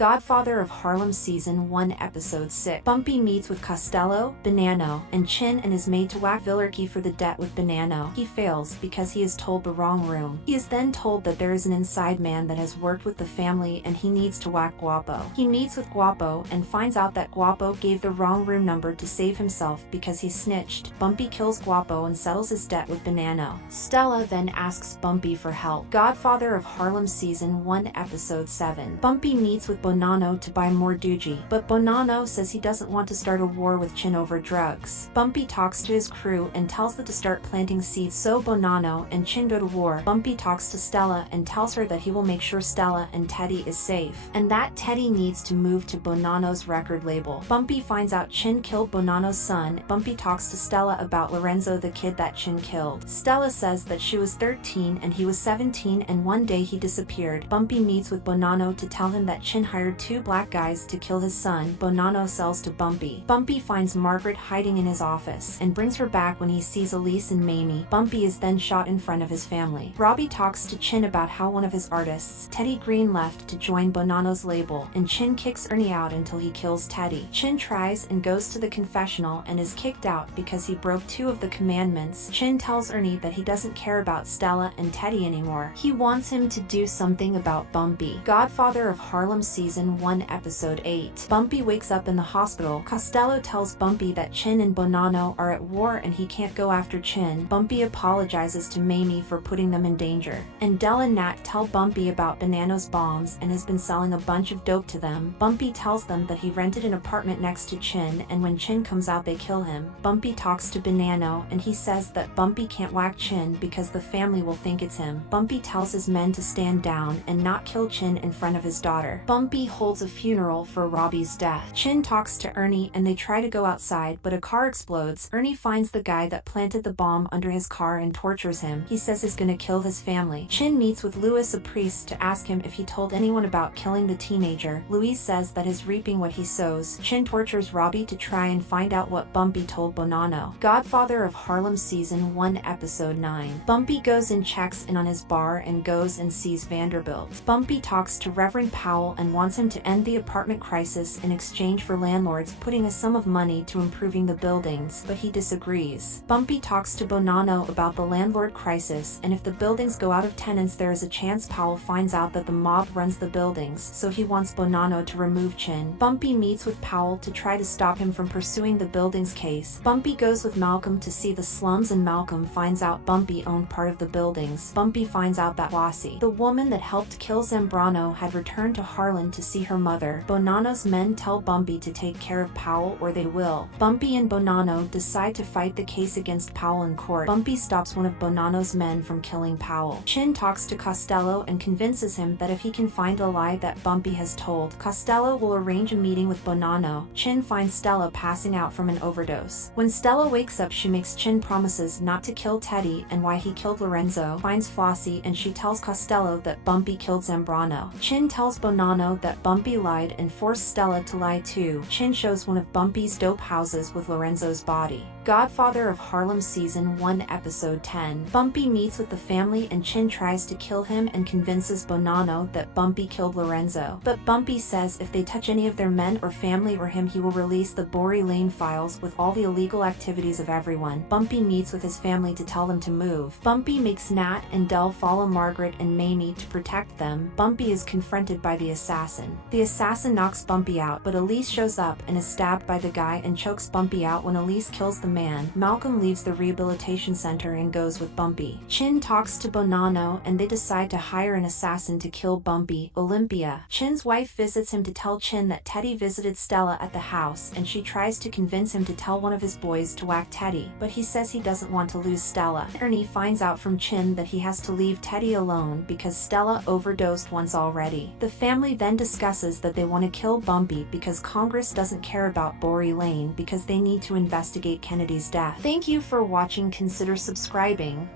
Godfather of Harlem Season 1 Episode 6. Bumpy meets with Costello, Bonano, and Chin and is made to whack Villarkey for the debt with Bonano. He fails because he is told the wrong room. He is then told that there is an inside man that has worked with the family and he needs to whack Guapo. He meets with Guapo and finds out that Guapo gave the wrong room number to save himself because he snitched. Bumpy kills Guapo and settles his debt with Bonano. Stella then asks Bumpy for help. Godfather of Harlem Season 1 Episode 7. Bumpy meets with Bonano to buy more doogie, but Bonano says he doesn't want to start a war with Chin over drugs. Bumpy talks to his crew and tells them to start planting seeds so Bonano and Chin go to war. Bumpy talks to Stella and tells her that he will make sure Stella and Teddy is safe, and that Teddy needs to move to Bonano's record label. Bumpy finds out Chin killed Bonano's son. Bumpy talks to Stella about Lorenzo, the kid that Chin killed. Stella says that she was 13 and he was 17 and one day he disappeared. Bumpy meets with Bonano to tell him that Chin hired 2 black guys to kill his son. Bonano sells to Bumpy. Bumpy finds Margaret hiding in his office and brings her back when he sees Elise and Mamie. Bumpy is then shot in front of his family. Robbie talks to Chin about how one of his artists, Teddy Green, left to join Bonano's label, and Chin kicks Ernie out until he kills Teddy. Chin tries and goes to the confessional and is kicked out because he broke 2 of the commandments. Chin tells Ernie that he doesn't care about Stella and Teddy anymore. He wants him to do something about Bumpy. Godfather of Harlem Season 1 Episode 8. Bumpy wakes up in the hospital. Costello tells Bumpy that Chin and Bonano are at war and he can't go after Chin. Bumpy apologizes to Mamie for putting them in danger. And Del and Nat tell Bumpy about Bonano's bombs and has been selling a bunch of dope to them. Bumpy tells them that he rented an apartment next to Chin and when Chin comes out they kill him. Bumpy talks to Bonano and he says that Bumpy can't whack Chin because the family will think it's him. Bumpy tells his men to stand down and not kill Chin in front of his daughter. Bumpy holds a funeral for Robbie's death. Chin talks to Ernie and they try to go outside but a car explodes. Ernie finds the guy that planted the bomb under his car and tortures him. He says he's gonna kill his family. Chin meets with Louis, a priest, to ask him if he told anyone about killing the teenager. Louis says that he's reaping what he sows. Chin tortures Robbie to try and find out what Bumpy told Bonano. Godfather of Harlem Season 1 Episode 9. Bumpy goes and checks in on his bar and goes and sees Vanderbilt. Bumpy talks to Reverend Powell and wants him to end the apartment crisis in exchange for landlords putting a sum of money to improving the buildings, but he disagrees. Bumpy talks to Bonano about the landlord crisis and if the buildings go out of tenants there is a chance Powell finds out that the mob runs the buildings, so he wants Bonano to remove Chin. Bumpy meets with Powell to try to stop him from pursuing the buildings case. Bumpy goes with Malcolm to see the slums and Malcolm finds out Bumpy owned part of the buildings. Bumpy finds out that Lassie, the woman that helped kill Zambrano, had returned to Harlem to see her mother. Bonano's men tell Bumpy to take care of Powell or they will. Bumpy and Bonano decide to fight the case against Powell in court. Bumpy stops one of Bonano's men from killing Powell. Chin talks to Costello and convinces him that if he can find a lie that Bumpy has told, Costello will arrange a meeting with Bonano. Chin finds Stella passing out from an overdose. When Stella wakes up she makes Chin promises not to kill Teddy and why he killed Lorenzo, finds Flossie and she tells Costello that Bumpy killed Zambrano. Chin tells Bonano that Bumpy lied and forced Stella to lie too. Chin shows one of Bumpy's dope houses with Lorenzo's body. Godfather of Harlem Season 1 Episode 10. Bumpy meets with the family and Chin tries to kill him and convinces Bonano that Bumpy killed Lorenzo. But Bumpy says if they touch any of their men or family or him he will release the Bory Lane files with all the illegal activities of everyone. Bumpy meets with his family to tell them to move. Bumpy makes Nat and Del follow Margaret and Mamie to protect them. Bumpy is confronted by the assassin. The assassin knocks Bumpy out but Elise shows up and is stabbed by the guy and chokes Bumpy out. When Elise kills the man, Malcolm leaves the rehabilitation center and goes with Bumpy. Chin talks to Bonano and they decide to hire an assassin to kill Bumpy, Olympia. Chin's wife visits him to tell Chin that Teddy visited Stella at the house and she tries to convince him to tell one of his boys to whack Teddy, but he says he doesn't want to lose Stella. Ernie finds out from Chin that he has to leave Teddy alone because Stella overdosed once already. The family then discusses that they want to kill Bumpy because Congress doesn't care about Bory Lane because they need to investigate Kennedy's death. Thank you for watching. Consider subscribing.